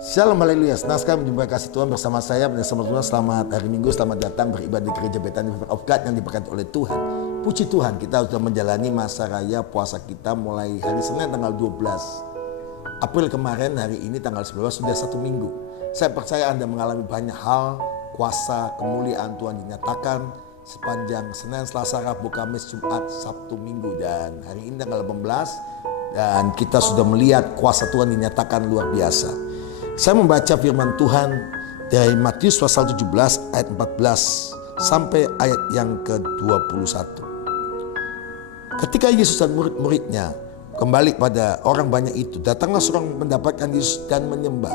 Shalom, haleluya. Senang sekali menjumpai kasih Tuhan bersama saya. Bersama Tuhan, selamat hari Minggu, selamat datang beribadah di gereja Bethany River of God yang diberkati oleh Tuhan. Puji Tuhan, kita sudah menjalani masa raya puasa kita mulai hari Senin tanggal 12 April kemarin. Hari ini tanggal 19 sudah 1 minggu. Saya percaya Anda mengalami banyak hal. Kuasa kemuliaan Tuhan dinyatakan sepanjang Senin, Selasa, Rabu, Kamis, Jumat, Sabtu, Minggu, dan hari ini tanggal 18. Dan kita sudah melihat kuasa Tuhan dinyatakan luar biasa. Saya membaca firman Tuhan dari Matius pasal 17 ayat 14 sampai ayat yang ke-21. Ketika Yesus dan murid-muridnya kembali pada orang banyak itu, datanglah seorang mendapatkan Yesus dan menyembah.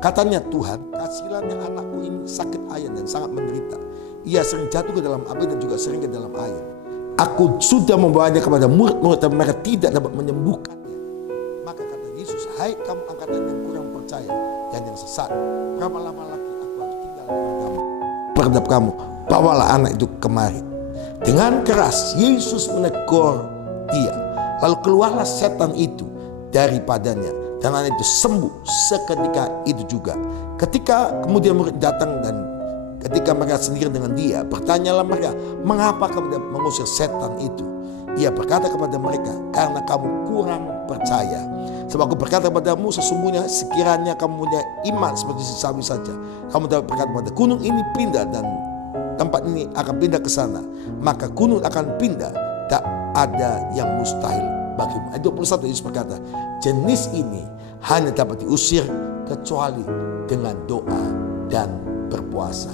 Katanya, Tuhan, kasihilah anakku ini sakit ayan dan sangat menderita. Ia sering jatuh ke dalam api dan juga sering ke dalam air. Aku sudah membawanya kepada murid-murid dan mereka tidak dapat menyembuhkannya. Maka kata Yesus, hai kamu angkatan yang kurang percaya dan yang sesat, berapa lama lagi aku harus tinggal dengan kamu? Terhadap kamu, bawalah anak itu kemari. Dengan keras Yesus menegur dia. Lalu keluarlah setan itu daripadanya dan anak itu sembuh seketika itu juga. Ketika kemudian murid datang dan ketika mereka sendiri dengan dia, bertanyalah mereka, mengapa kamu mengusir setan itu? Ia berkata kepada mereka, karena kamu kurang percaya. Sebab aku berkata kepadamu, sesungguhnya sekiranya kamu punya iman seperti sawi saja, kamu dapat berkata kepada gunung ini pindah dan tempat ini akan pindah ke sana, maka gunung akan pindah. Tak ada yang mustahil bagimu. Ayat 21 Yesus berkata, jenis ini hanya dapat diusir kecuali dengan doa dan berpuasa.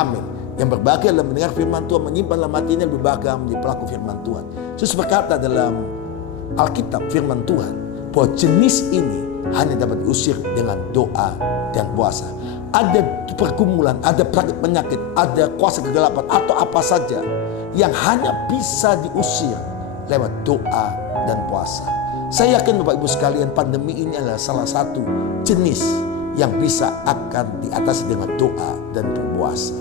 Amin. Yang berbahagia dalam mendengar firman Tuhan, menyimpan dalam hatinya, lebih bahagia menjadi pelaku firman Tuhan. Yesus berkata dalam Alkitab firman Tuhan bahwa jenis ini hanya dapat diusir dengan doa dan puasa. Ada pergumulan, ada penyakit, ada kuasa kegelapan atau apa saja yang hanya bisa diusir lewat doa dan puasa. Saya yakin Bapak Ibu sekalian, pandemi ini adalah salah satu jenis yang bisa akan diatasi dengan doa dan berpuasa.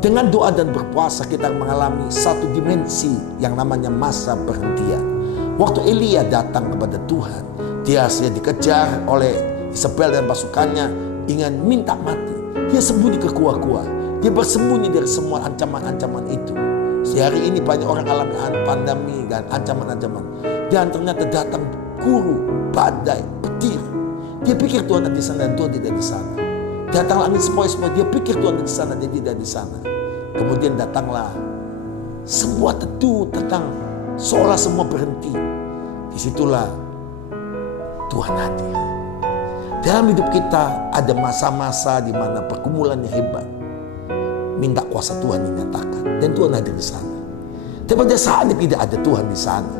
Dengan doa dan berpuasa kita mengalami satu dimensi yang namanya masa perhentian. Waktu Elia datang kepada Tuhan, dia dikejar oleh Isabel dan pasukannya, ingin minta mati. Dia sembunyi ke gua-gua, dia bersembunyi dari semua ancaman-ancaman itu. Sehari ini banyak orang alami pandemi dan ancaman-ancaman, dan ternyata datang guru, badai, petir. Dia pikir Tuhan ada di sana dan Tuhan tidak di sana. Datang angin sepoi-sepoi, dia pikir Tuhan ada di sana, dia tidak di sana. Kemudian datanglah sebuah teduh tentang seolah semua berhenti. Disitulah Tuhan hadir. Dalam hidup kita ada masa-masa di mana pergumulannya hebat. Minta kuasa Tuhan dinyatakan dan Tuhan hadir di sana. Tapi pada saatnya tidak ada Tuhan di sana.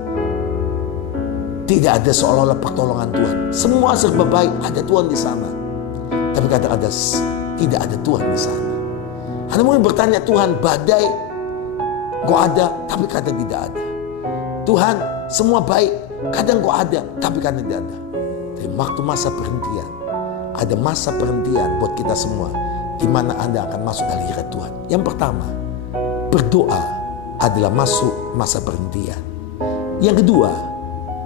Tidak ada seolah-olah pertolongan Tuhan. Semua serba baik, ada Tuhan di sana. Tapi kadang tidak ada Tuhan di sana. Anda mungkin bertanya, Tuhan, badai kok ada, tapi kadang tidak ada. Tuhan, semua baik, kadang kok ada, tapi kadang tidak ada. Tapi waktu masa perhentian, ada masa perhentian buat kita semua, di mana Anda akan masuk hadirat Tuhan. Yang pertama, berdoa adalah masuk masa perhentian. Yang kedua,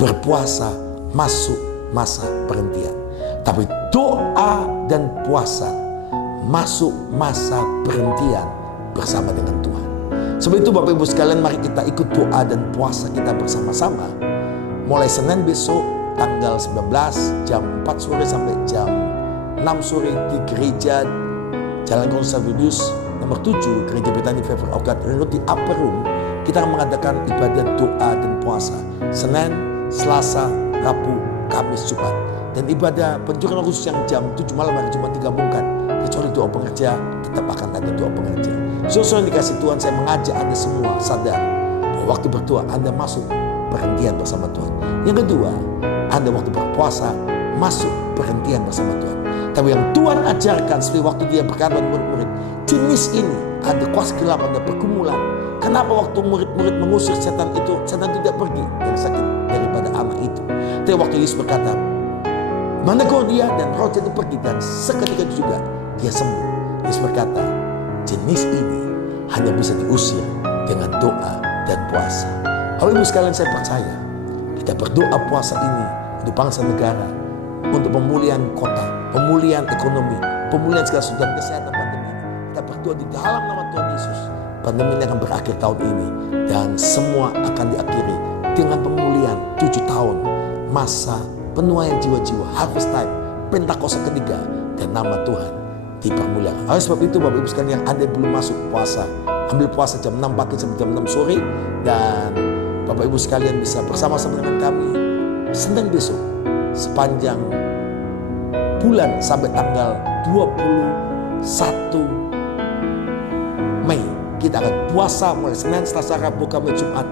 berpuasa masuk masa perhentian. Tapi doa dan puasa masuk masa perhentian bersama dengan Tuhan. Sebab itu Bapak Ibu sekalian, mari kita ikut doa dan puasa kita bersama-sama. Mulai Senin besok tanggal 19 jam 4 sore sampai jam 6 sore di gereja Jalan Konservatius nomor 7, Gereja Bethany River of God di Upper Room. Kita akan mengadakan ibadah doa dan puasa Senin, Selasa, Rabu, Kamis, Jumat. Dan ibadah pencurahan khusus yang jam 7 malam hari Jumat digabungkan. Kecuali doa pengerja, tetap akan ada doa pengerja. Sesuai dikasih Tuhan, saya mengajak Anda semua sadar bahwa waktu berdoa Anda masuk perhentian bersama Tuhan. Yang kedua, Anda waktu berpuasa masuk perhentian bersama Tuhan. Tapi yang Tuhan ajarkan seperti waktu dia berkata murid-murid, jenis ini ada kuasa gelap, ada pergumulan. Kenapa waktu murid-murid mengusir setan itu, setan tidak pergi yang sakit daripada anak itu. Tapi waktu Yesus berkata, menegur dia dan roh itu pergi, dan seketika itu juga dia sembuh. Yesus berkata, jenis ini hanya bisa diusir dengan doa dan puasa. Bapak Ibu sekalian, saya percaya kita berdoa puasa ini untuk bangsa negara, untuk pemulihan kota, pemulihan ekonomi, pemulihan segala sesuatu dan kesehatan pandemi ini. Kita berdoa di dalam nama Tuhan Yesus, pandemi ini akan berakhir tahun ini dan semua akan diakhiri dengan pemulihan 7 tahun masa penuaian jiwa-jiwa, harvest time, Pentakosta ketiga, dan nama Tuhan dipermuliakan. Oleh sebab itu Bapak Ibu sekalian, yang Anda belum masuk puasa, ambil puasa jam 6 pagi sampai jam 6 sore, dan Bapak Ibu sekalian bisa bersama-sama dengan kami Senin besok sepanjang bulan sampai tanggal 21 Mei. Kita akan puasa mulai Senin, Selasa, Rabu, Kamis, Jumat.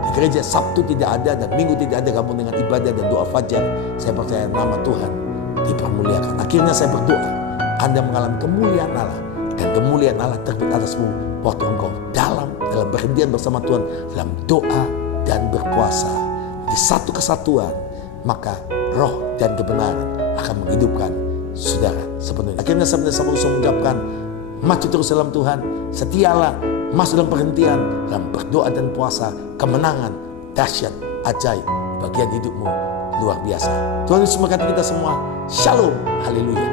Di gereja Sabtu tidak ada dan Minggu tidak ada gabung dengan ibadah dan doa fajar. Saya percaya nama Tuhan dipermuliakan. Akhirnya saya berdoa, Anda mengalami kemuliaan Allah, dan kemuliaan Allah terbit atasmu waktu engkau dalam berhentian bersama Tuhan, dalam doa dan berpuasa. Di satu kesatuan, maka roh dan kebenaran akan menghidupkan saudara sepenuhnya. Akhirnya saya mengucapkan, maju terus dalam Tuhan, setialah, masuk dalam perhentian, dalam berdoa dan puasa, kemenangan dahsyat, ajaib, bagian hidupmu luar biasa. Tuhan Yesus memberkati kita semua. Shalom, haleluya.